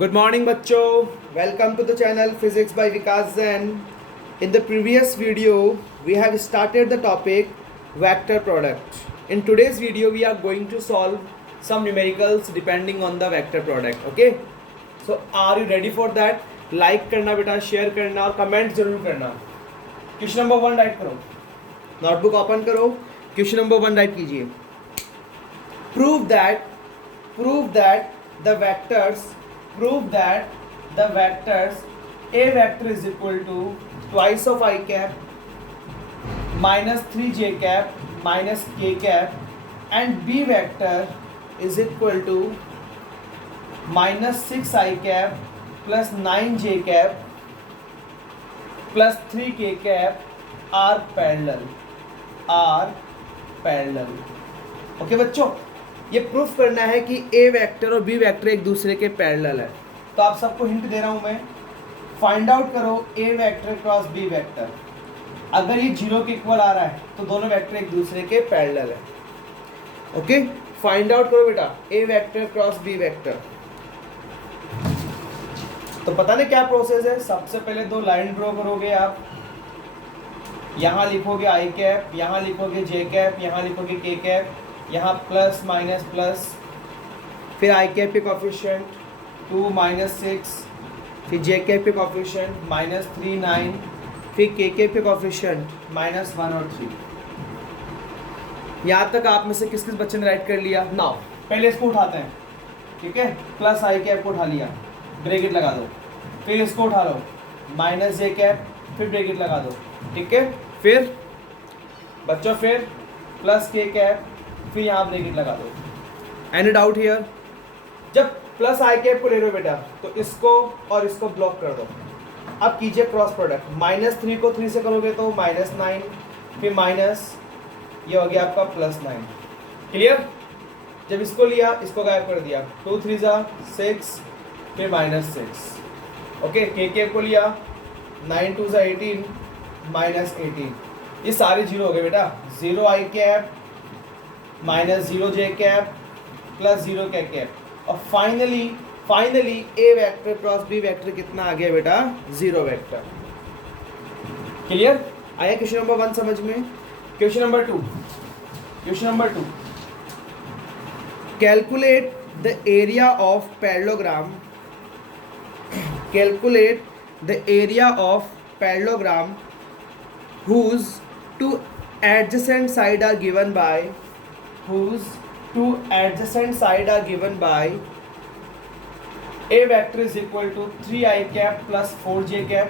Good morning बच्चों. Welcome to the channel Physics by Vikas Zen. In the previous video we have started the topic vector product. In today's video we are going to solve some numericals depending on the vector product. Okay, so are you ready for that? Like करना बेटा, share करना और comment जरूर करना. Question number 1 right करो, notebook open करो, question number 1 right कीजिए. prove that the vectors a vector is equal to twice of I cap minus 3j cap minus k cap and b vector is equal to minus 6I cap plus 9j cap plus 3k cap are parallel. Okay बच्चों, ये proof करना है कि ए vector और B vector एक दूसरे के parallel है. तो आप सबको हिंट दे रहा हूं मैं. फाइंड आउट करो ए वेक्टर क्रॉस बी वेक्टर. अगर ये 0 के इक्वल आ रहा है तो दोनों वेक्टर एक दूसरे के पैरेलल है. ओके, फाइंड आउट करो बेटा A vector cross B vector. तो पता नहीं क्या प्रोसेस है. सबसे पहले दो लाइन ड्रॉ करोगे आप. यहाँ लिखोगे आई कैप, यहाँ लिखोगे जे कैप, यहाँ लिखोगे के कैप, यहाँ प्लस माइनस प्लस, फिर आई कैप के कोफिशिएंट 2 माइनस 6, फिर जे कैप के कोफिशिएंट -3 9, फिर के कैप के कोफिशिएंट -1 और 3. यहाँ तक आप में से किस किस बच्चे ने राइट कर लिया? नाउ पहले इसको उठाते हैं. ठीक है, प्लस आई कैप को उठा लिया, ब्रैकेट लगा दो. फिर इसको उठा लो, माइनस जे कैप, फिर ब्रैकेट लगा दो. ठीक है, फिर बच्चों फिर प्लस के कैप, फिर यहाँ ब्रैकेट लगा दो. Any doubt here? जब प्लस आई कैप को ले रहे हो बेटा तो इसको और इसको ब्लॉक कर दो. अब कीजिए क्रॉस प्रोडक्ट. -3 को 3 से करोगे तो -9, फिर माइनस, ये हो गया आपका +9. क्लियर? जब इसको लिया, इसको गायब कर दिया. 2 3 6, फिर -6. ओके, के कैप को लिया, 9 2 18, -18. ये सारे जीरो हो गए बेटा. 0 आई कैप -0 जे कैप प्लस 0 के कैप. और फाइनली ए वेक्टर क्रॉस बी वेक्टर कितना आ गया बेटा? 0 वेक्टर. क्लियर? आया क्वेश्चन नंबर 1 समझ में? Question number 2 calculate the area of parallelogram. Calculate the area of parallelogram whose two adjacent side are given by a vector is equal to 3I cap plus 4j cap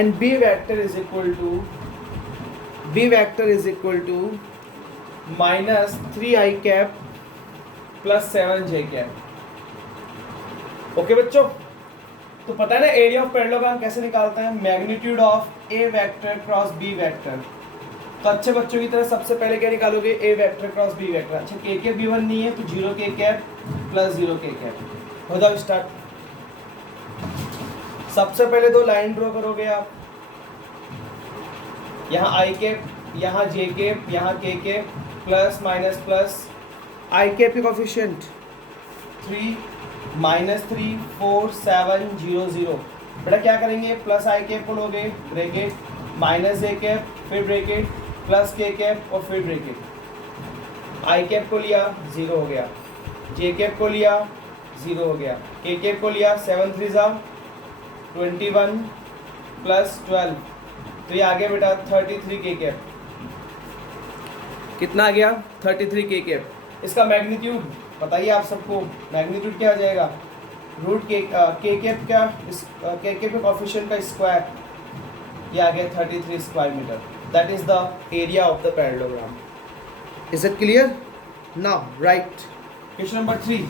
and b vector is equal to minus 3I cap plus 7j cap. Okay बच्चों, तो पता है ना area of parallelogram कैसे निकालते हैं? Magnitude of A vector cross B vector. तो अच्छे बच्चों की तरह सबसे पहले क्या निकालोगे? A vector cross B vector. अच्छा, के कैप भी 1 नहीं है तो 0 के कैप प्लस 0 के कैप. हो जाओ स्टार्ट. सबसे पहले दो लाइन ड्रॉ करोगे आप. यहाँ आई कैप, यहाँ जे कैप, यहाँ के कैप, प्लस माइनस प्लस. आई कैप के कोफिशिएंट 3 -3 4 7 0 0. बेटा क्या करेंगे? प्लस आई कैप को लोगे, ब्रैकेट, माइनस जे कैप, फिर ब्रैकेट, प्लस के कैप और फिर ब्रैकेट. आई कैप को लिया, 0 हो गया. जे कैप को लिया, 0 हो गया. के कैप को लिया, 7 3 21 प्लस 12, तो ये आ गया बेटा 33 के कैप. कितना आ गया? 33 के कैप. इसका मैग्नीट्यूड बताइए आप सबको. मैग्नीट्यूड क्या आ जाएगा? रूट के कैप का के कैप के कोफिशिएंट का स्क्वायर. ये आ गया 33 square metre. That is the area of the parallelogram. Is it clear? Now right question number 3.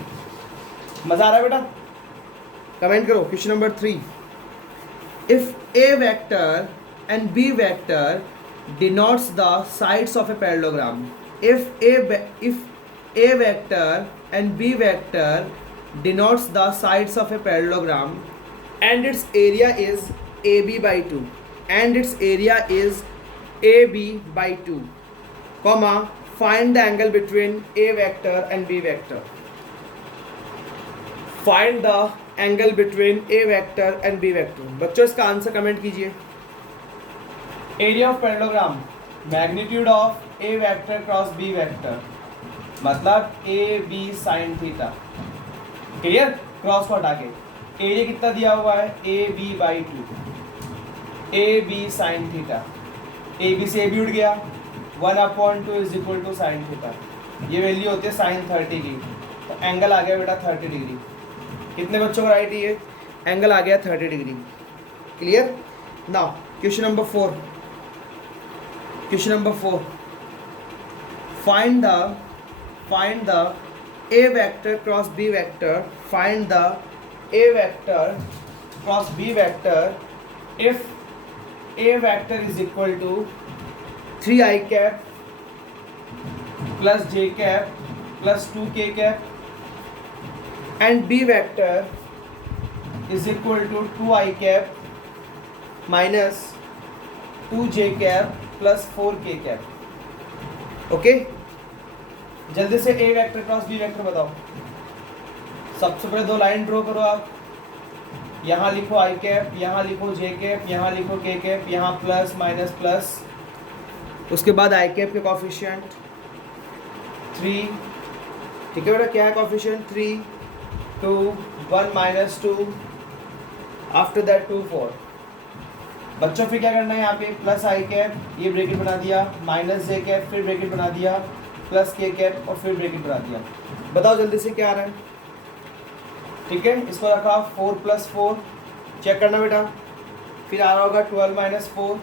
मजा आ रहा है बेटा? कमेंट करो. Question number 3. If A vector and B vector denotes the sides of a parallelogram. If a vector and b vector denotes the sides of a parallelogram and its area is AB by 2 comma, find the angle between a vector and b vector. Find the angle between A vector and B vector. बच्चों इसका answer comment कीजिए। Area of parallelogram, magnitude of A vector cross B vector, मतलब A B sine theta. Clear? Cross को हटा के area कितना दिया हुआ है, A B by 2, A B sine theta. A B से ए बी उड़ गया, 1/2 is equal to sine theta. ये वैल्यू होती है साइन 30 की, तो एंगल आ गया बेटा 30 डिग्री। कितने बच्चों का राइट ये? एंगल आ गया 30 degree. Clear? Now question number 4। Question number 4, find the a vector cross b vector, find the a vector cross b vector if a vector is equal to 3i cap plus j cap plus 2k cap and b vector is equal to 2i cap minus 2j cap plus 4k cap। Okay, जल्दी से ए vector cross B vector बताओ। सबसे पहले दो line draw करो आप। यहाँ लिखो आई कैप, यहाँ लिखो जे कैप, यहाँ लिखो के कैप, यहाँ प्लस माइनस प्लस। उसके बाद आई कैप के कॉफिशिएंट 3, ठीक है बेटा? क्या है कॉफिशिएंट? 3, 2, 1 minus 2, after that 2, 4। बच्चों फिर क्या करना है? यहाँ पे प्लस आई कैप, ये ब्रैकेट बना दिया, माइनस जे कैप, फिर ब्रैकेट बना दिया, प्लस के कैप और फिर ब्रैकेट बना दिया। बताओ जल्दी से क्या आ रहा है? ठीक है, इसको रखा 4 + 4, चेक करना बेटा। फिर आ रहा होगा 12 - 4,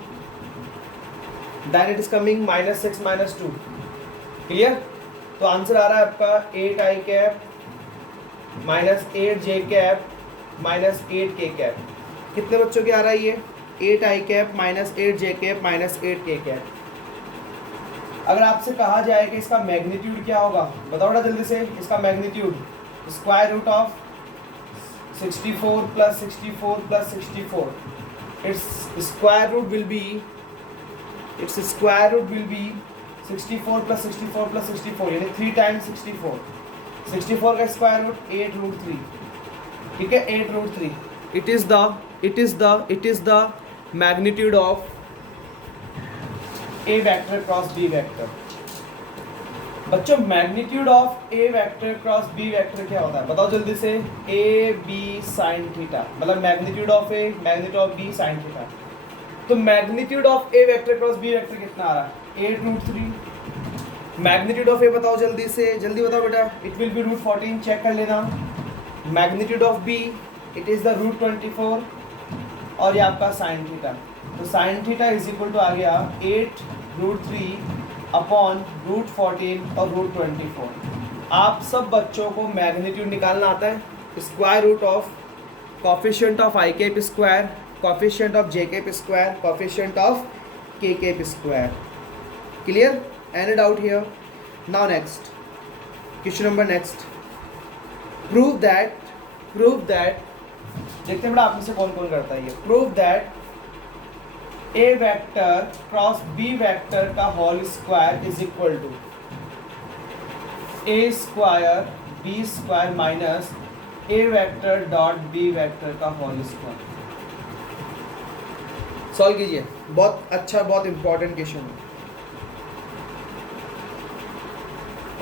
then it is coming -6 - 2। Clear? तो आंसर आ रहा है आपका 8 आई कैप -8 जे कैप -8 के कैप। कितने बच्चों की आ रहा है ये? 8 आई कैप -8 जे कैप -8 के कैप। अगर आपसे कहा जाए कि इसका मैग्नीट्यूड क्या होगा, बताओ ना जल्दी से। इसका magnitude square root of 64 + 64 + 64, its square root will be 64 + 64 + 64, यानी 3 टाइम्स 64। 64 का स्क्वायर रूट 8√3, ठीक है? 8√3। It is the magnitude of A vector cross B vector. बच्चों magnitude of A vector cross B vector क्या होता है? बताओ जल्दी से। ए बी साइन थीटा, मतलब magnitude of A, magnitude of B sine theta. तो magnitude of A vector cross B vector कितना आ रहा है? 8√3। मैग्नीट्यूड ऑफ ए बताओ जल्दी से, जल्दी बताओ बेटा। इट विल बी √14, चेक कर लेना। Magnitude of B it is the √24 और ये आपका साइन थीटा। तो sine theta is equal to आ गया 8√3 अपॉन √14 और √24। आप सब बच्चों को मैग्नीट्यूड निकालना आता है। Square root of coefficient of I cap square, coefficient of J cap square, coefficient of K cap square. Clear? Any doubt here? Now next question number next. Prove that देखते हैं बड़ा आप में से कौन कौन करता है ये। Prove that A vector cross B vector का whole square is equal to A square B square minus A vector dot B vector का होल स्क्वायर। सॉल्व कीजिए। बहुत अच्छा, बहुत इंपॉर्टेंट क्वेश्चन है।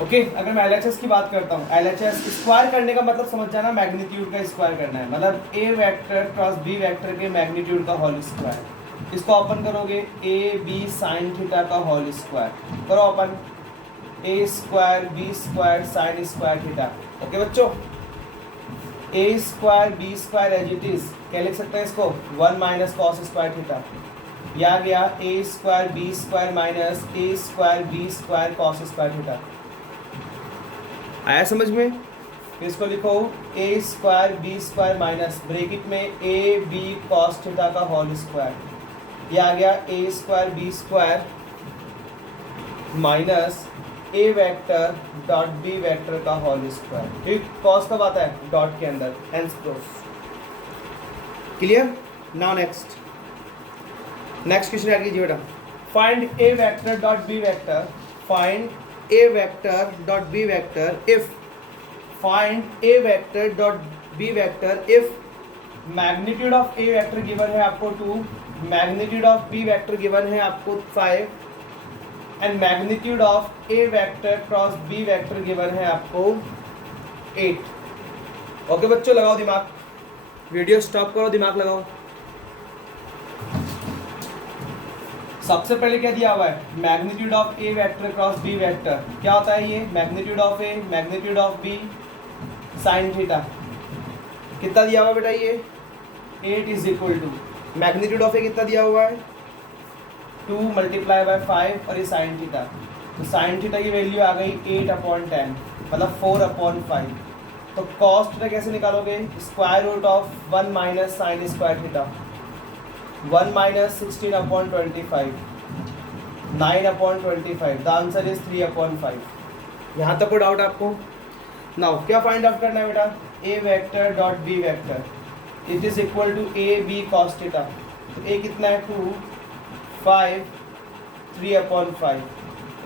ओके, अगर मैं एलएचएस की बात करता हूँ, एलएचएस स्क्वायर करने का मतलब समझ जाना, मैग्नीट्यूड का स्क्वायर करना है, मतलब A vector cross B vector के मैग्नीट्यूड का होल स्क्वायर। इसको ओपन करोगे, ए बी साइन थीटा का होल स्क्वायर करो open, A square B square sine square theta. Okay बच्चों, A square B square as it is क्या लिख सकते हैं इसको? 1 माइनस कॉस स्क्वायर थीटा। यह आ गया A square B square minus A square B square cos square theta. आया समझ में? इसको लिखो A square B square minus bracket में ए बी कॉस थीटा का होल स्क्वायर। यह आ गया A square B square minus A vector dot B vector का होल स्क्वायर। ठीक, कॉस कब आता है? डॉट के अंदर, hence proof. Clear? Now next question आ कीजिए बेटा। Find A vector dot B vector, find a vector dot b vector if find a vector dot B vector if magnitude of A vector given है आपको 2, magnitude of B vector given है आपको 5 and magnitude of A vector cross B vector given है आपको 8। Okay बच्चों, लगाओ दिमाग, video stop करो, दिमाग लगाओ। सबसे पहले क्या दिया हुआ है, magnitude of A vector cross B vector, क्या होता है ये, magnitude of A magnitude of B sine theta. कितना दिया हुआ बेटा ये 8 is equal to magnitude of A कितना दिया हुआ है 2 मल्टीप्लाई बाय 5 और ये साइन थीटा, तो साइन थीटा की वैल्यू आ गई 8/10 मतलब 4/5। तो कॉस थीटा कैसे निकालोगे, square root of 1 minus sine square theta, 1 minus 16/25 9/25, the answer is 3/5। यहाँ तक कोई डाउट आपको? नाउ क्या फाइंड आउट करना है बेटा, A vector dot B vector it is equal to A B cos theta. तो ए कितना है 2 5 3/5,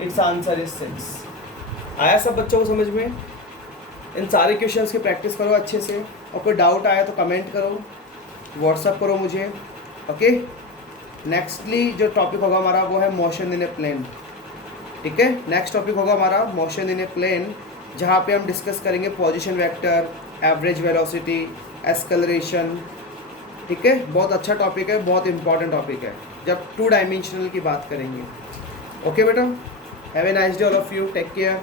इट्स आंसर इज 6। आया सब बच्चों को समझ में? इन सारे क्वेश्चंस की प्रैक्टिस करो अच्छे से, और कोई डाउट आया तो कमेंट करो, व्हाट्सअप करो मुझे। ओके, नेक्स्टली जो टॉपिक होगा हमारा वो है मोशन इन ए प्लेन। ठीक है, नेक्स्ट टॉपिक होगा हमारा मोशन इन ए प्लेन, जहाँ पे हम डिस्कस करेंगे position vector, average velocity, acceleration. ठीक है, बहुत अच्छा टॉपिक है, बहुत इंपॉर्टेंट टॉपिक है जब 2 डायमेंशनल की बात करेंगे। ओके बेटा, have a nice day all of you, take care.